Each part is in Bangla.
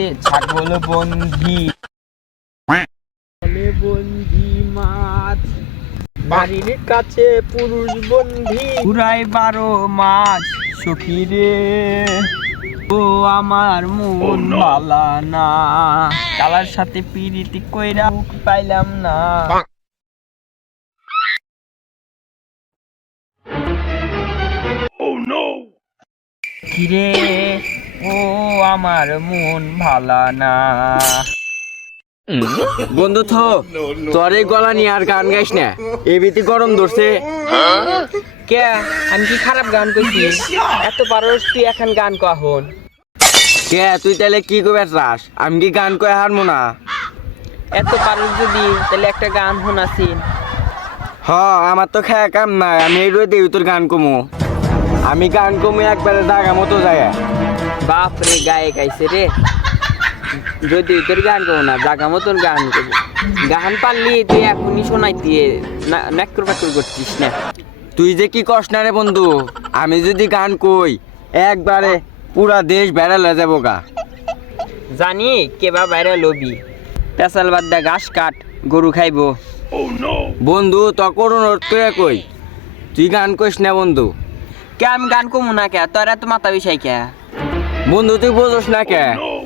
সাথে ছাগল বন্ধি বন্ধি মাছ, বাড়ির কাছে পুরুষ বন্ধি, পুরাই 12 মাস সখী রে। ও আমার মন বালা না, কালার সাথে পিরিতি কইরা পাইলাম না। কিরে ও আমার মন ভালা না। বন্ধু থো তোর এই গলা নিয়ে আর গান গাইস না, এই বিতি গরম ধরছে। কে আমি কি খারাপ গান কইছি? এত পারস তুই এখন গান কখন? কে তুই তাহলে কি করবে চাস? আমি কি গান কয়ে হারমো না? এত পারস যদি তাহলে একটা গান শোনাছিন। হ আমার তো খেয়া কাম নাই, আমি এই রোদে তোর গান কমু। আমি গান কমু একবারে জায়গা মতো জায়গা। বাপ রে গায়ে গাইছে রে। যদি তোর গান করবো না, জাগা মতন গান করবো। গান পারলি তুই এখনই শোনাই দিয়ে নাক্কুর বাক্কুর করছিস না। তুই যে কি কস না রে বন্ধু, আমি যদি গান কই একবারে পুরা দেশ বেড়ালে যাবো গা। জানি কেবা বাইরে লবি, পেশাল বাদ দা ঘাস কাট, গরু খাইবো। বন্ধু তো করুন করে কই তুই গান কইস না বন্ধু। কে আমি গান কমু না কে? তোর এত মাথা বিষয় কে? বন্ধু তুই বোঝস না কে,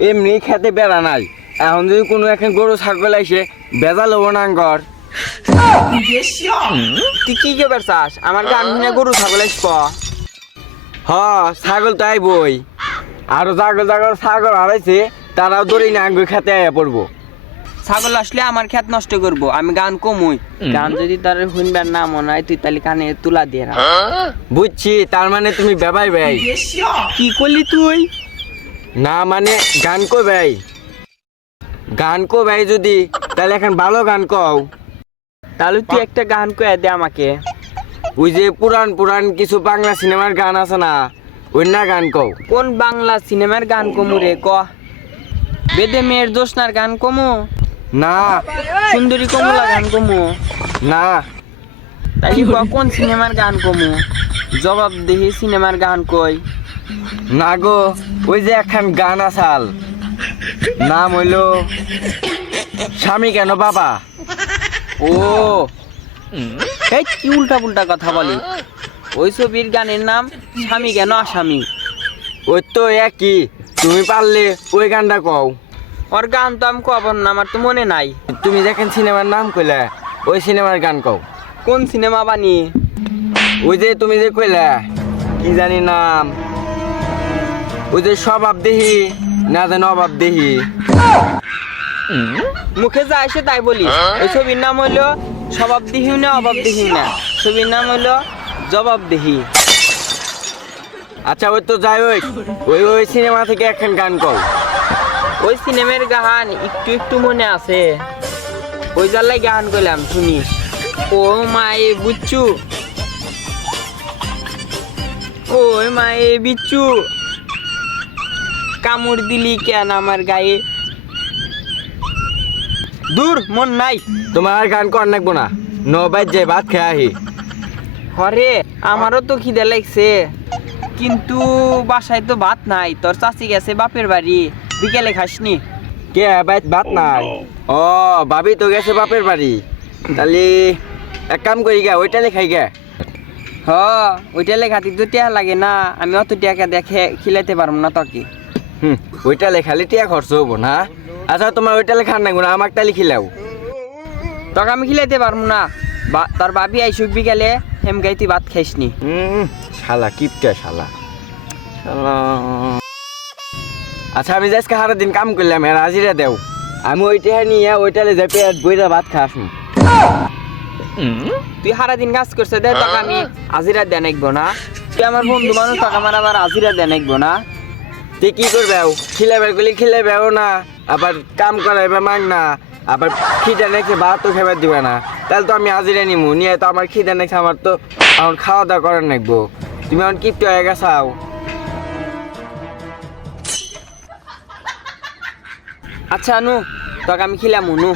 এমনি খেতে বেড়া নাই। এখন যদি কোনো এখন গরু ছাগল আইসে বেজা লব না ঘর। তুই কি কে চাস? আমার গান শুনে গরু ছাগল আসব? হ ছাগল তো আইবই, আরো জাগল জাগল ছাগল হারাইছে, তারাও দড়ি না আঙ্গুর খেতে আয়া পড়বো। ছাগল আসলে আমার খেত নষ্ট করবো, আমি গান কমুই। গান যদি তার শুনবার না মনে হয় তুই তাহলে কানে তুলা দিয়ে রাখ। বুঝছি, তার মানে তুমি বেবাই ভাই। কি করলি তুই? না মানে গান কই ভাই, গান কো ভাই যদি তাহলে এখন ভালো গান কও। তাহলে তুই একটা গান কয়ে দে আমাকে। ওই যে পুরান পুরান কিছু বাংলা সিনেমার গান আছে না, ওই না গান কও। কোন বাংলা সিনেমার গান কমু রে ক? বেদে মেয়ের জোসনার গান কমু? না সুন্দরী কমলা গান কমু? না তাই কোন সিনেমার গান কমু? জবাব দেহি সিনেমার গান কই। না গো, ওই যে একখান গান আসাল, নাম হইল স্বামী কেন বাবা। ও এই কি উল্টা পুল্টা কথা বলি? ওই ছবির গানের নাম স্বামী কেন আসামি। ওই তো একই, তুমি পারলে ওই গানটা কও। ওর গান তো আমি কব না, আমার তো মনে নাই। তুমি দেখেন সিনেমার নাম কইলা, ওই সিনেমার গান কও। কোন সিনেমা বানি? ওই যে তুমি যে কইলা কি জানি নাম, ওই যে স্বভাব দেহি না যেন অভাব দেহি। মুখে যা আসে তাই বলি। ওই ছবির নাম হইলো স্বভাব দিহি না অভাব দিহি না, ছবির নাম হইলো জবাব দেহি। আচ্ছা ওই তো যাই, ওই ওই ওই সিনেমা থেকে একখান গান কও। ওই সিনেমার গান একটু একটু মনে আছে, ওই জায়গায় গান করলাম শুনিস। ও মায়ে বুচ্চু, ওই মায়ে বিচ্চু, কামড় দিলি কেন আমার গায়ে। দূর মন নাই। তোমার আর গান কর নাকবো না, 9 বাজে ভাত খেয়ে আহি। হরে আমারও তো খিদে লাগছে, কিন্তু বাসায় তো ভাত নাই। তোর চাচি গেছে বাপের বাড়ি, বিকেলে খাসনি? কে ভাত নাই? ও ভাবি তো গেছে বাপের বাড়ি, তাহলে এক কাম করি গা, ওইটা লেখাই গা। হ ওইটা লেখাতে তো টিয়া লাগে না, আমি অত টিয়াকে দেখে খিলাইতে পারবো না তোকে। ওইটা লেখালে টিয়া খরচ হবো না। আচ্ছা তোমার ওইটা লেখার নাকবো না, আমাকে তাহলে খিলাও। তোকে আমি খিলাইতে পারবো না। তোর ভাবি আইসুক বিকেলে, হেম গাই তুই ভাত খাইসনি। শালা কিপটা শালা। আচ্ছা আমি আজকে সারা দিন কাম করলাম, এর হাজিরা দেও। আমি ওইটা নিয়ে ওইটালে যাই পেট বইরা ভাত খাস। তুই সারা দিন কাজ করছে দে, তোকে আমি হাজিরা দেন একবো না? তুই আমার বন্ধু মানুষ, তোকে আমার আবার হাজিরা দেন একবো না? তুই কি করবে? খিলাবে গলি খিলাবেও না, আবার কাম করাইবে মাগ না, আবার খিদে নেছে ভাতও খেবার দিবে না। তাহলে তো আমি হাজিরা নিমু নিয়ে, তো আমার খিদে নেছে, আমার তো এখন খাওয়া দাওয়া করার নাকবো। তুমি এখন কিপটা হয়ে গেছাও। আচ্ছা নু তোকে আমি খিলামু নু।